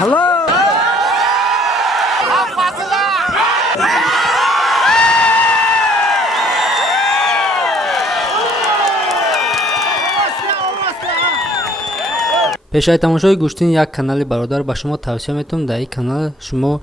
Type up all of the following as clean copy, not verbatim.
Hello. пешай тамошои гӯштини як канали бародар ба шумо тавсия метавонам. дар ин канал шумо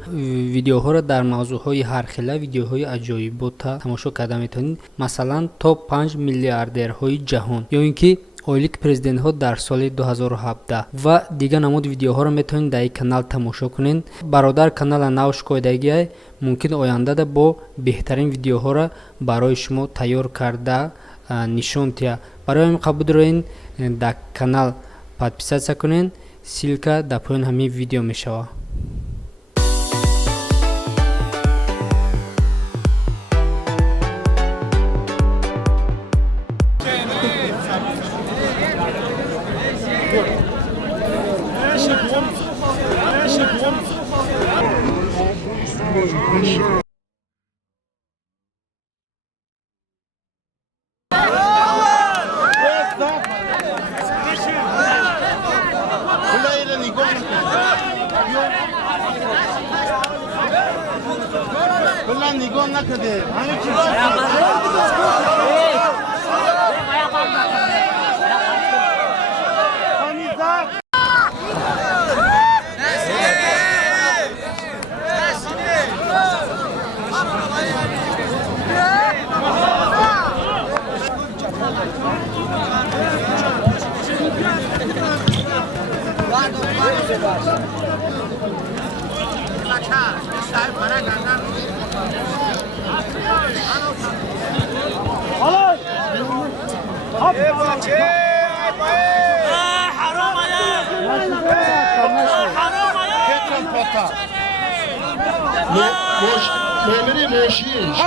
видеоҳоро дар мавзӯъҳои ҳархела, видеоҳои аҷоибота тамошо карда метавонед. Масалан, топ 5 миллиардерҳои ҷаҳон ё ин ки оилик президентҳо дар соли 2017 ва дигар намуд видеоҳоро метавонед дар ин канал тамошо кунед. Бародар канала навшкоидагия мумкин ояндада бо беҳтарин видеоҳоро барои шумо тайёр карда нишон тия. Барои ҳамин қабул доред дар канал подписаться кунед. Ссилка дар поёни ҳамин видео мешавад. نگاه نکرده همه چیز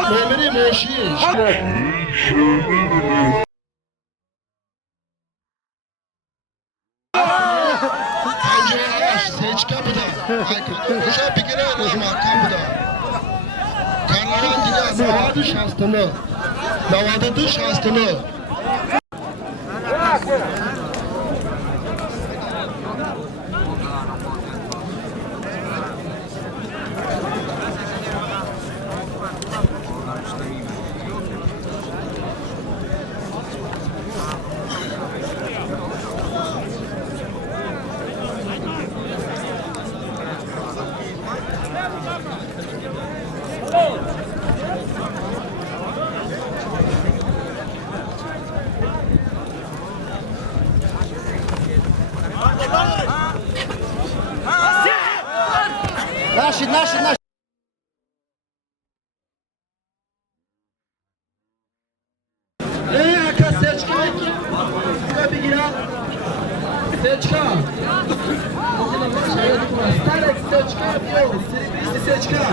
مامری موشیش پنجه‌اش سچکا بوده کجا بگیره رحمکا بوده کارلاران دیگه 92 شستانه Наши. Aka seçka bigirem. Seçka. Starek seçka diyor. Sirisi seçka.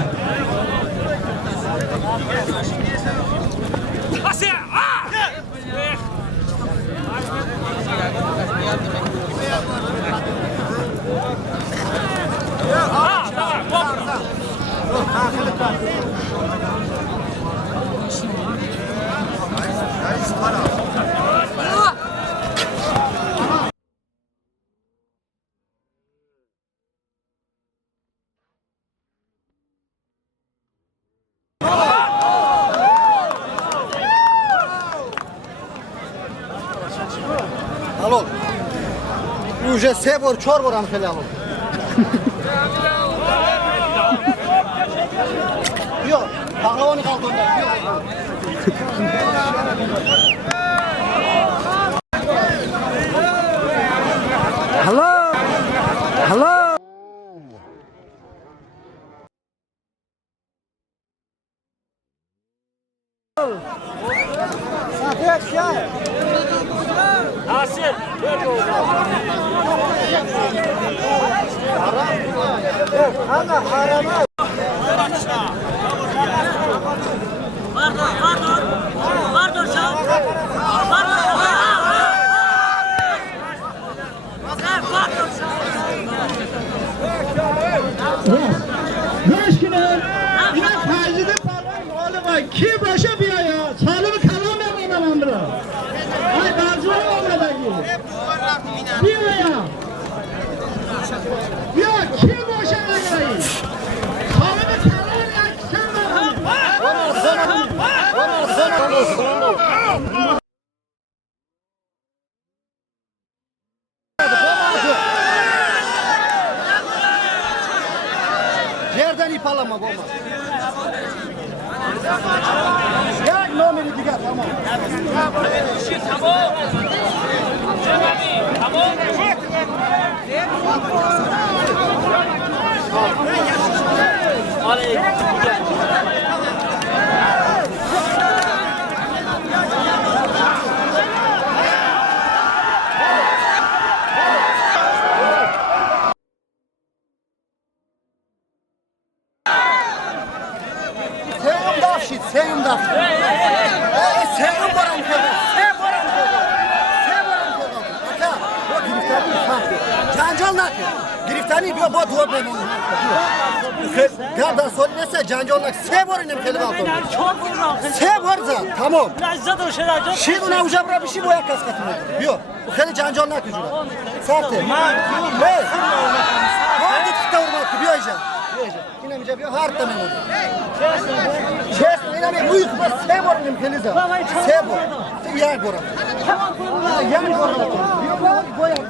Алло. Уже 3 бор 4 бор ам хеле алло. Yo, pahlavoni qalqonda. Hello. Hello. Asir. Ana harama. Vardır şah. Ki başa bir ya. Sağlığı kalan yapamam bura. Ay bazı olmadı ki. Bir ya. Ya kim ipalama baba. Ya nomeri diga tamam. Sevim dafşit, sevim dafşit. Sevim baran kadar, sev baran kadar. Sev baran kadar. Aka, bu giriftani sanki. Cancal nak. Giriftani bir bu dua ben onu. Gada söylese cancal nak sev baran kelime altı. Çok güzel. Sev varsa tamam. Lezzet o şeyler çok. Şimdi ne ucabra bir şey bu yakas katmıyor. Yok. Bu keli cancal nak ucura. Sahte. Evet. Hadi kitle vurmak gibi ayca. Yine mi cevap? Harta mı oldu? Çesme, yine mi? Uyuk bas, sebor nim keliza. Sebor. Yer gora. Yer gora. Yok lan, goya gora.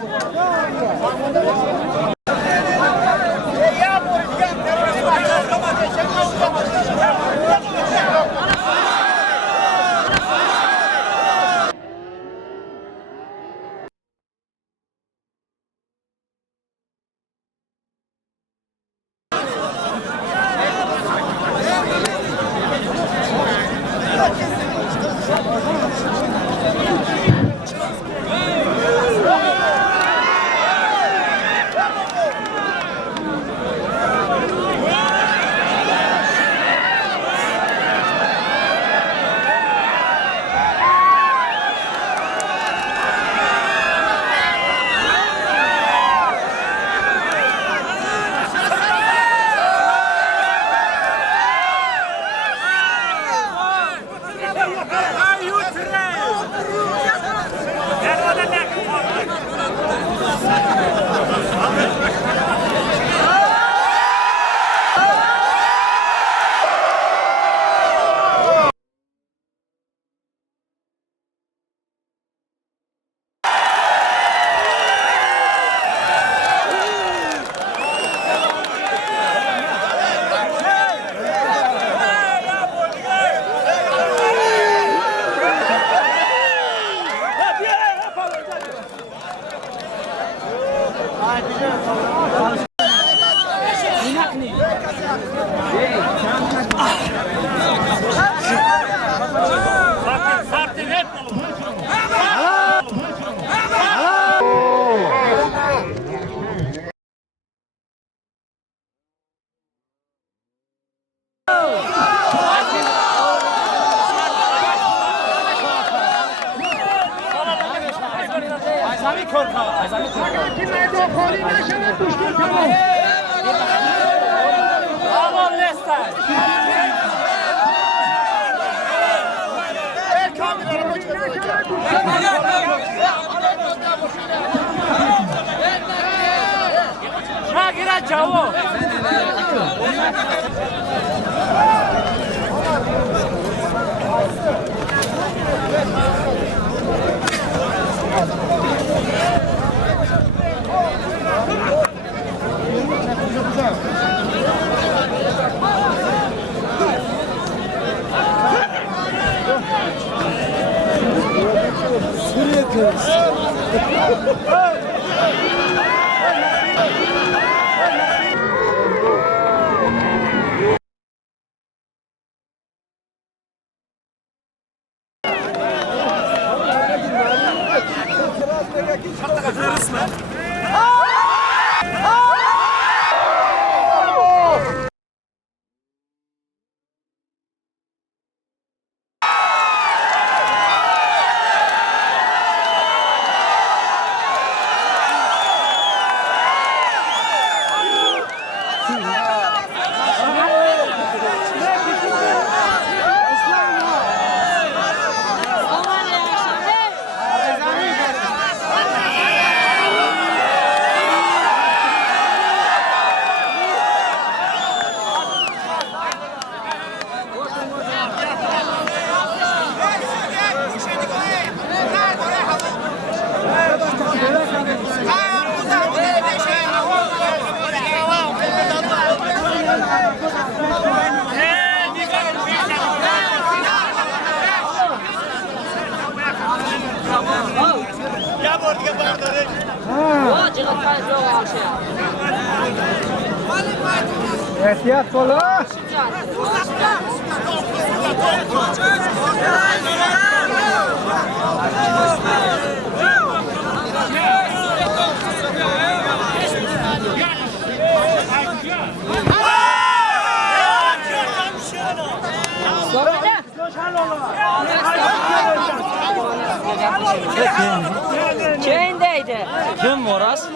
احتیاط بالا. Kendeydi. Kim Moraz?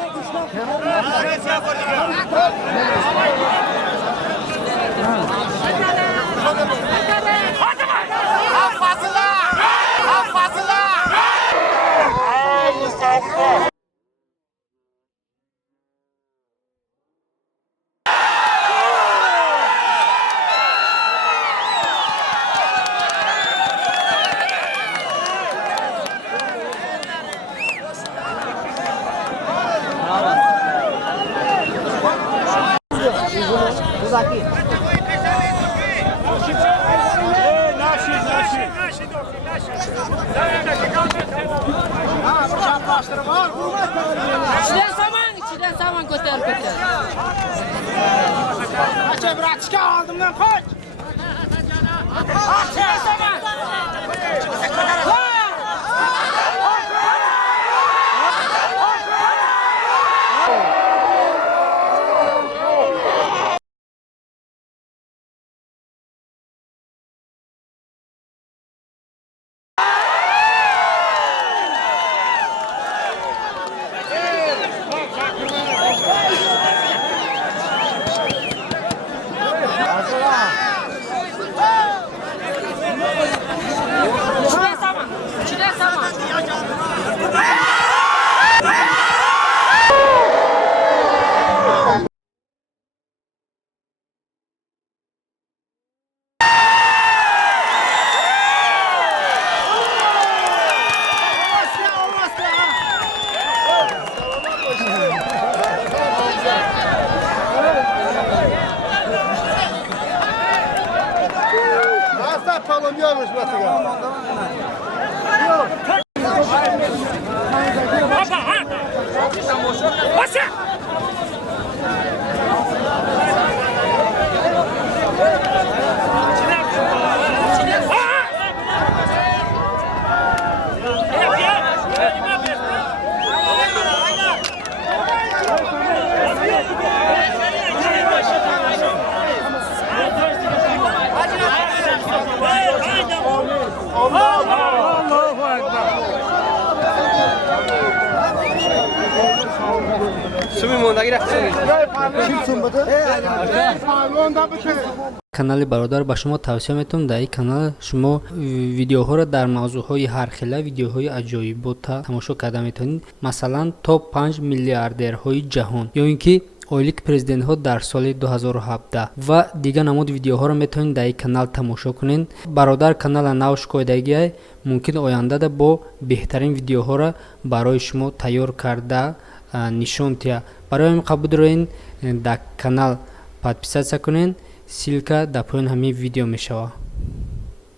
İçinden saman götür götür. Açı bırak çıkar aldımdan koş. İçinden saman. İçinden saman. İçinden saman. Hasta palomiomış batıga. канали бародар ба шумо тавсия метавонам дар ин канал шумо видеоҳоро дар мавзӯъҳои ҳархела видеоҳои аҷоибота тамошо карда метавонед, масалан топ 5 миллиардерҳои ҷаҳон ё ин ки оилик президентҳо дар соли 2017 ва дигар намуди видеоҳоро метавонед дар ин канал тамошо кунед. Бародар канала нав шукоидагиай мумкин ояндада бо беҳтарин видеоҳоро барои шумо тайёр карда нишон тия. Барои ҳамин қабул дорен дар канал подписатсия кунед. Ссилка дар поёни ҳамин видео мешавад.